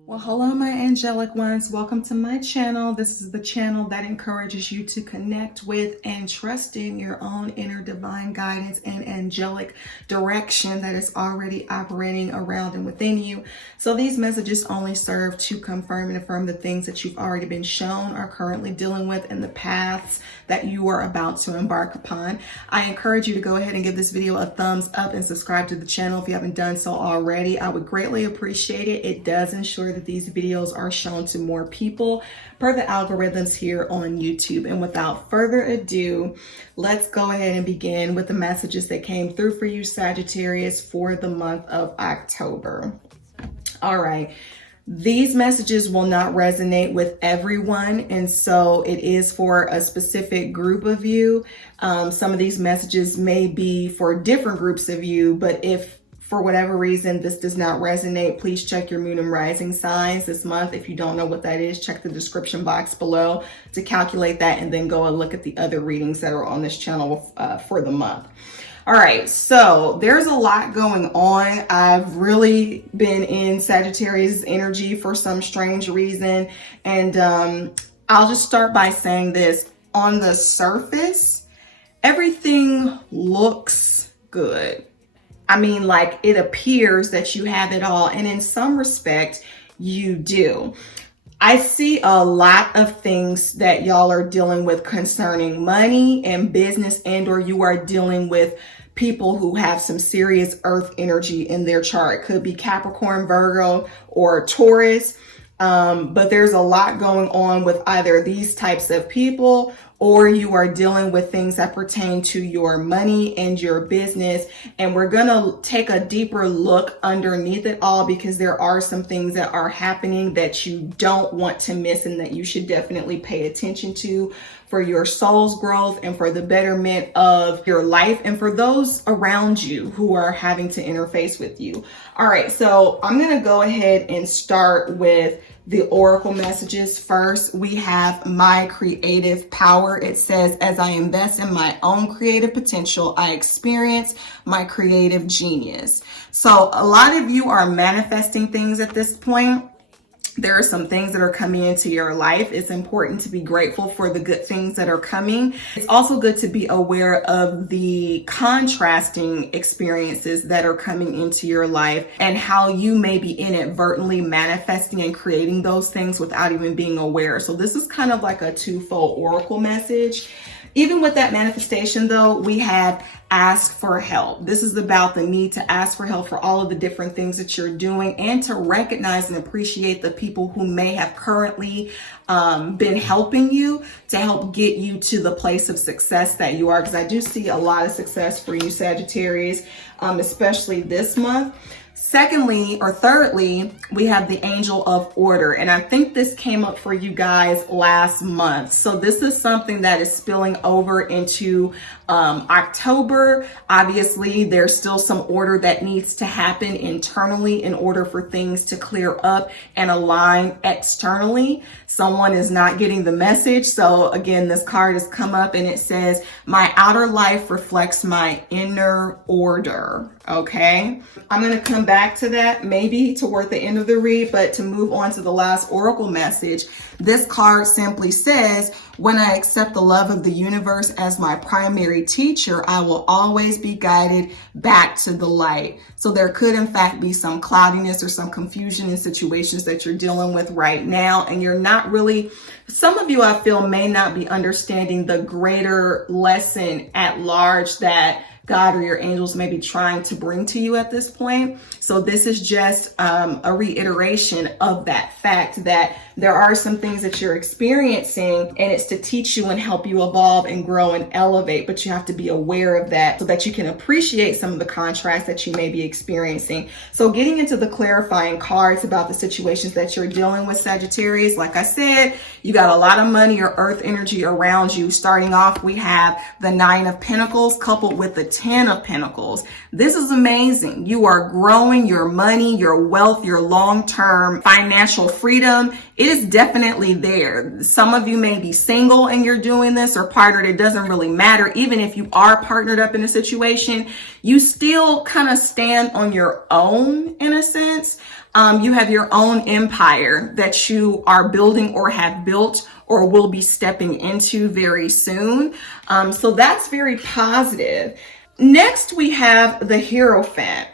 Well, hello, my angelic ones. Welcome to my channel. This is the channel that encourages you to connect with and trust in your own inner divine guidance and angelic direction that is already operating around and within you. So these messages only serve to confirm and affirm the things that you've already been shown, are currently dealing with, and the paths that you are about to embark upon. I encourage you to go ahead and give this video a thumbs up and subscribe to the channel if you haven't done so already. I would greatly appreciate it. It does ensure that these videos are shown to more people per the algorithms here on YouTube. And without further ado, let's go ahead and begin with the messages that came through for you, Sagittarius, for the month of October. All right. These messages will not resonate with everyone, and so it is for a specific group of you. Some of these messages may be for different groups of you, but if for whatever reason this does not resonate, please check your moon and rising signs this month. If you don't know what that is, check the description box below to calculate that, and then go and look at the other readings that are on this channel for the month. All right, so there's a lot going on. I've really been in Sagittarius energy for some strange reason. And I'll just start by saying this. On the surface, everything looks good. I mean, like, it appears that you have it all. And in some respect, you do. I see a lot of things that y'all are dealing with concerning money and business, and or you are dealing with people who have some serious earth energy in their chart. It could be Capricorn, Virgo, or Taurus. But there's a lot going on with either these types of people, or you are dealing with things that pertain to your money and your business. And we're going to take a deeper look underneath it all, because there are some things that are happening that you don't want to miss and that you should definitely pay attention to for your soul's growth and for the betterment of your life and for those around you who are having to interface with you. All right, so I'm going to go ahead and start with the oracle messages. First, we have my creative power. It says, as I invest in my own creative potential, I experience my creative genius. So a lot of you are manifesting things at this point. There are some things that are coming into your life. It's important to be grateful for the good things that are coming. It's also good to be aware of the contrasting experiences that are coming into your life and how you may be inadvertently manifesting and creating those things without even being aware. So this is kind of like a twofold oracle message. Even with that manifestation, though, we have ask for help. This is about the need to ask for help for all of the different things that you're doing, and to recognize and appreciate the people who may have currently been helping you to help get you to the place of success that you are. Because I do see a lot of success for you, Sagittarius, especially this month. Secondly, or thirdly, we have the angel of order. And I think this came up for you guys last month. So this is something that is spilling over into October. Obviously, there's still some order that needs to happen internally in order for things to clear up and align externally. Someone is not getting the message. So again, this card has come up and it says, my outer life reflects my inner order. Okay, I'm going to come back to that maybe toward the end of the read, but to move on to the last oracle message, this card simply says, when I accept the love of the universe as my primary teacher, I will always be guided back to the light. So there could in fact be some cloudiness or some confusion in situations that you're dealing with right now. And you're not really, some of you I feel may not be understanding the greater lesson at large that God or your angels may be trying to bring to you at this point. So this is just a reiteration of that fact that there are some things that you're experiencing, and it's to teach you and help you evolve and grow and elevate. But you have to be aware of that so that you can appreciate some of the contrast that you may be experiencing. So getting into the clarifying cards about the situations that you're dealing with, Sagittarius, like I said, you got a lot of money or earth energy around you. Starting off, we have the Knight of Pentacles coupled with the 10 of Pentacles. This is amazing. You are growing your money, your wealth, your long-term financial freedom. It is definitely there. Some of you may be single and you're doing this, or partnered. It doesn't really matter. Even if you are partnered up in a situation, you still kind of stand on your own in a sense. You have your own empire that you are building or have built or will be stepping into very soon. So that's very positive. Next, we have the Hierophant.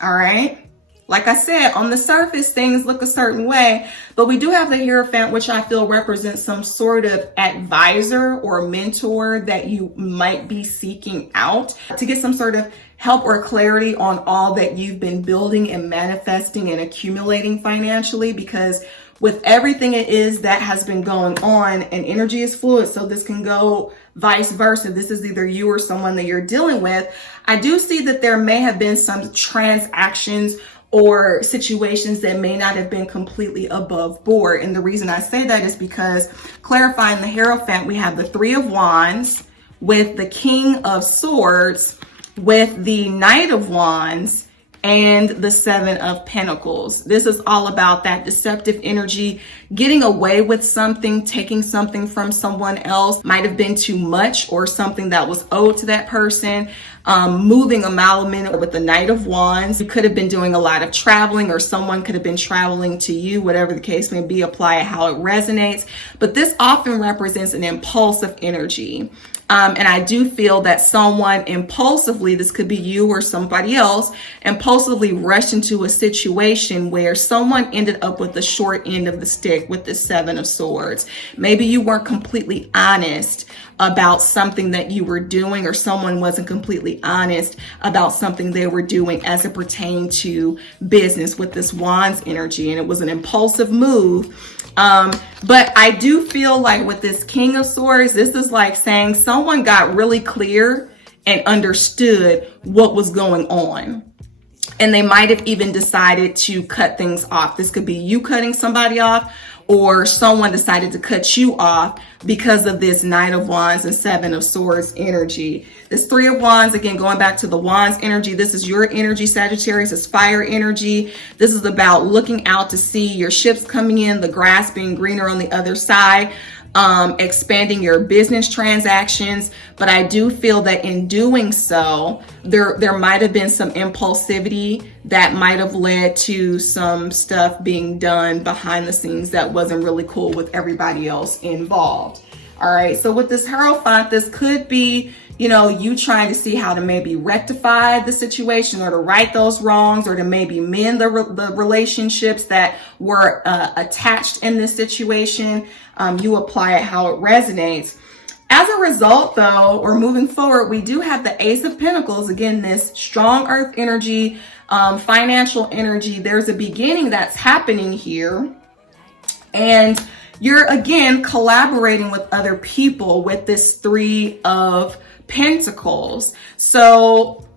All right. Like I said, on the surface, things look a certain way, but we do have the Hierophant, which I feel represents some sort of advisor or mentor that you might be seeking out to get some sort of help or clarity on all that you've been building and manifesting and accumulating financially, because with everything it is that has been going on, and energy is fluid, so this can go vice versa. This is either you or someone that you're dealing with. I do see that there may have been some transactions or situations that may not have been completely above board. And the reason I say that is because, clarifying the Hierophant, we have the Three of Wands with the King of Swords, with the Knight of Wands, and the Seven of Pentacles. This is all about that deceptive energy, getting away with something, taking something from someone else, might have been too much or something that was owed to that person, moving a malament with the Knight of Wands. You could have been doing a lot of traveling, or someone could have been traveling to you, whatever the case may be, apply it how it resonates. But this often represents an impulsive energy. And I do feel that someone impulsively, this could be you or somebody else, impulsively rushed into a situation where someone ended up with the short end of the stick with the Seven of Swords. Maybe you weren't completely honest about something that you were doing, or someone wasn't completely honest about something they were doing as it pertained to business with this Wands energy, and it was an impulsive move. But I do feel like with this King of Swords, this is like saying someone got really clear and understood what was going on. And they might have even decided to cut things off. This could be you cutting somebody off, or someone decided to cut you off because of this Knight of Wands and Seven of Swords energy. This Three of Wands, again, going back to the Wands energy, this is your energy, Sagittarius. It's fire energy. This is about looking out to see your ships coming in, the grass being greener on the other side, expanding your business transactions. But I do feel that in doing so, there might have been some impulsivity that might have led to some stuff being done behind the scenes that wasn't really cool with everybody else involved. All right, so with this Hierophant, this could be, you know, you trying to see how to maybe rectify the situation, or to right those wrongs, or to maybe mend the relationships that were attached in this situation. You apply it how it resonates. As a result, though, or moving forward, we do have the Ace of Pentacles. Again, this strong earth energy, financial energy. There's a beginning that's happening here. And you're, again, collaborating with other people with this Three of Pentacles. So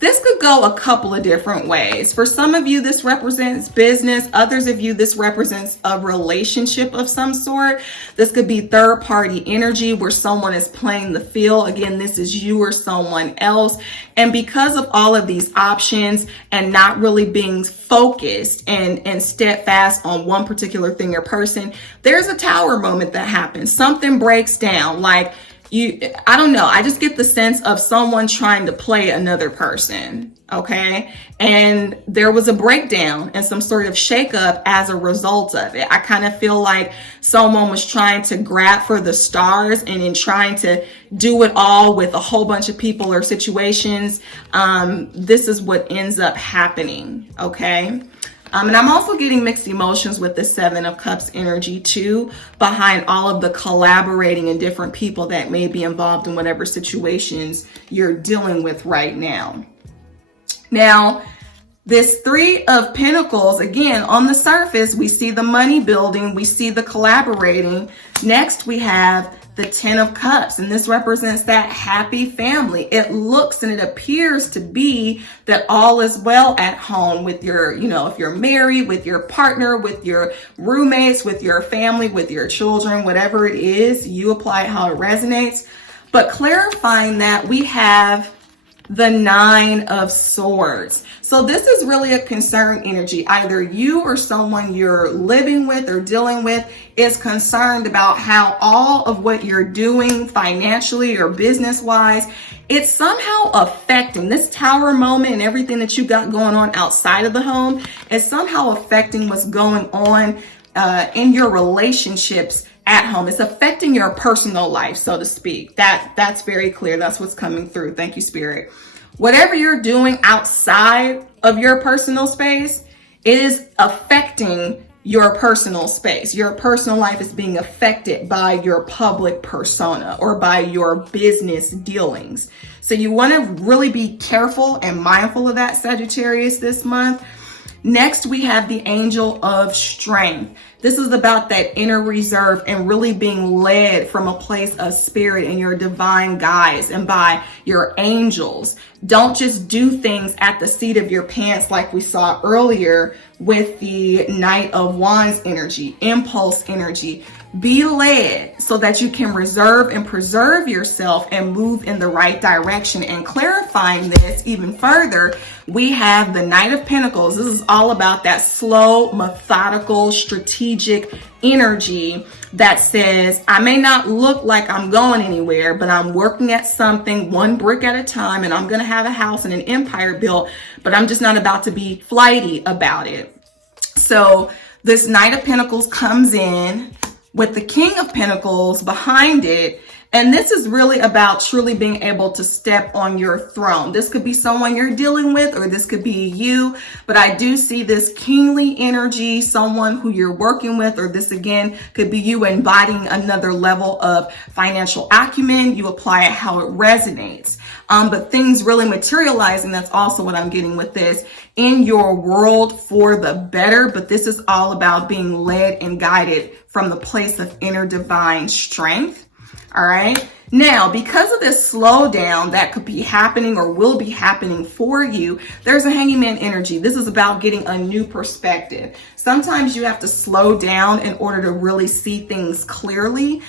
this could go a couple of different ways. For some of you, this represents business. Others of you, this represents a relationship of some sort. This could be third party energy where someone is playing the field. Again, this is you or someone else. And because of all of these options and not really being focused and steadfast on one particular thing or person, there's a tower moment that happens. Something breaks down. Like, I don't know. I just get the sense of someone trying to play another person. Okay. And there was a breakdown and some sort of shakeup as a result of it. I kind of feel like someone was trying to grab for the stars, and in trying to do it all with a whole bunch of people or situations, this is what ends up happening. Okay. And I'm also getting mixed emotions with the Seven of Cups energy too, behind all of the collaborating and different people that may be involved in whatever situations you're dealing with right now. Now, this Three of Pentacles, again, on the surface, we see the money building, we see the collaborating. Next, we have the Ten of Cups, and this represents that happy family. It looks and it appears to be that all is well at home with your, you know, if you're married, with your partner, with your roommates, with your family, with your children, whatever it is, you apply it how it resonates. But clarifying that, we have the Nine of Swords. So this is really a concern energy. Either you or someone you're living with or dealing with is concerned about how all of what you're doing financially or business-wise, it's somehow affecting this Tower moment, and everything that you got going on outside of the home is somehow affecting what's going on in your relationships at home. It's affecting your personal life, so to speak. That's very clear. That's what's coming through. Thank you, Spirit. Whatever you're doing outside of your personal space, it is affecting your personal space. Your personal life is being affected by your public persona or by your business dealings. So you want to really be careful and mindful of that, Sagittarius, this month. Next, we have the Angel of Strength. This is about that inner reserve and really being led from a place of spirit and your divine guides and by your angels. Don't just do things at the seat of your pants like we saw earlier with the Knight of Wands energy, impulse energy. Be led so that you can reserve and preserve yourself and move in the right direction. And clarifying this even further, we have the Knight of Pentacles. This is all about that slow, methodical, strategic energy that says, I may not look like I'm going anywhere, but I'm working at something one brick at a time, and I'm going to have a house and an empire built, but I'm just not about to be flighty about it. So this Knight of Pentacles comes in with the King of Pentacles behind it. And this is really about truly being able to step on your throne. This could be someone you're dealing with, or this could be you. But I do see this kingly energy, someone who you're working with, or this again could be you embodying another level of financial acumen. You apply it how it resonates. But things really materializing, that's also what I'm getting with this, in your world for the better. But this is all about being led and guided from the place of inner divine strength. All right. Now, because of this slowdown that could be happening or will be happening for you, there's a Hanging Man energy. This is about getting a new perspective. Sometimes you have to slow down in order to really see things clearly,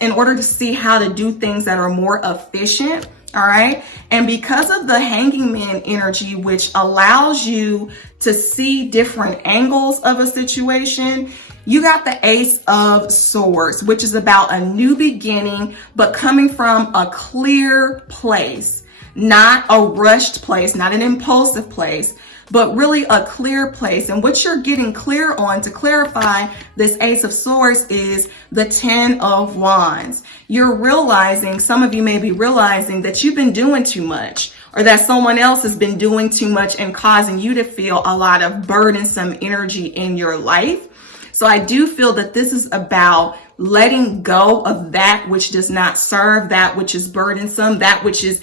in order to see how to do things that are more efficient. All right. And because of the Hanging Man energy, which allows you to see different angles of a situation, you got the Ace of Swords, which is about a new beginning, but coming from a clear place, not a rushed place, not an impulsive place, but really a clear place. And what you're getting clear on, to clarify this Ace of Swords, is the Ten of Wands. You're realizing, some of you may be realizing that you've been doing too much, or that someone else has been doing too much and causing you to feel a lot of burdensome energy in your life. So I do feel that this is about letting go of that which does not serve, that which is burdensome, that which is,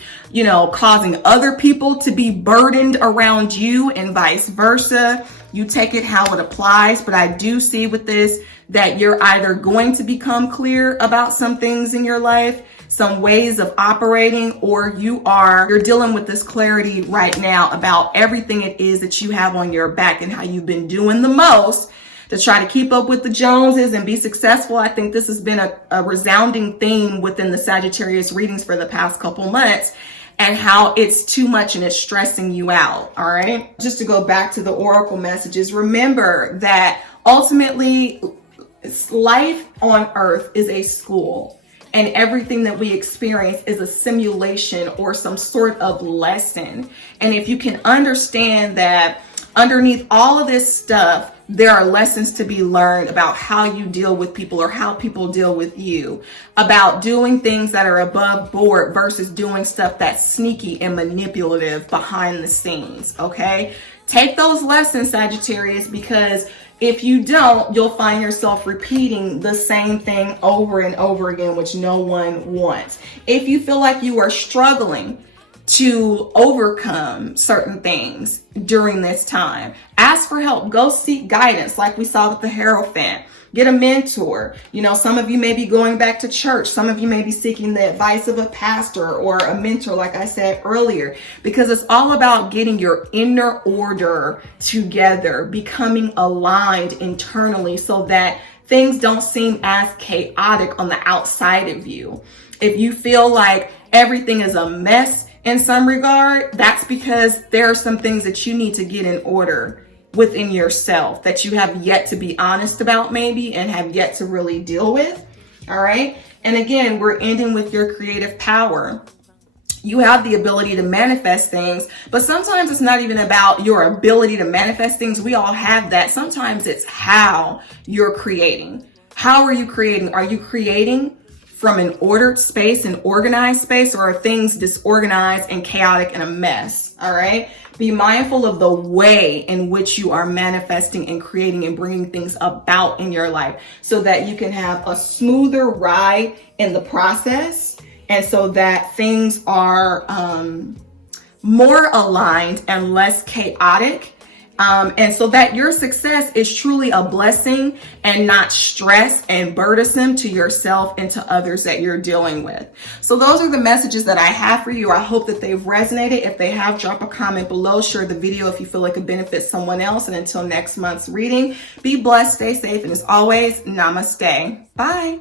causing other people to be burdened around you, and vice versa. You take it how it applies. But I do see with this that you're either going to become clear about some things in your life, some ways of operating, or you're dealing with this clarity right now about everything it is that you have on your back and how you've been doing the most to try to keep up with the Joneses and be successful. I think this has been a resounding theme within the Sagittarius readings for the past couple months, and how it's too much and it's stressing you out. All right. Just to go back to the Oracle messages, remember that ultimately life on Earth is a school, and everything that we experience is a simulation or some sort of lesson. And if you can understand that underneath all of this stuff, there are lessons to be learned about how you deal with people or how people deal with you, about doing things that are above board versus doing stuff that's sneaky and manipulative behind the scenes. Okay. Take those lessons, Sagittarius, because if you don't, you'll find yourself repeating the same thing over and over again, which no one wants. If you feel like you are struggling to overcome certain things during this time, ask for help. Go seek guidance, like we saw with the Hierophant. Get a mentor. Some of you may be going back to church. Some of you may be seeking the advice of a pastor or a mentor, like I said earlier, because it's all about getting your inner order together, becoming aligned internally so that things don't seem as chaotic on the outside of you. If you feel like everything is a mess in some regard, that's because there are some things that you need to get in order within yourself that you have yet to be honest about maybe and have yet to really deal with. All right. And again, we're ending with your creative power. You have the ability to manifest things, but sometimes it's not even about your ability to manifest things. We all have that. Sometimes it's how you're creating. How are you creating? Are you creating from an ordered space, an organized space, or are things disorganized and chaotic and a mess? All right. Be mindful of the way in which you are manifesting and creating and bringing things about in your life so that you can have a smoother ride in the process, and so that things are more aligned and less chaotic. And so that your success is truly a blessing and not stress and burdensome to yourself and to others that you're dealing with. So those are the messages that I have for you. I hope that they've resonated. If they have, drop a comment below, share the video if you feel like it benefits someone else. And until next month's reading, be blessed, stay safe, and as always, namaste. Bye.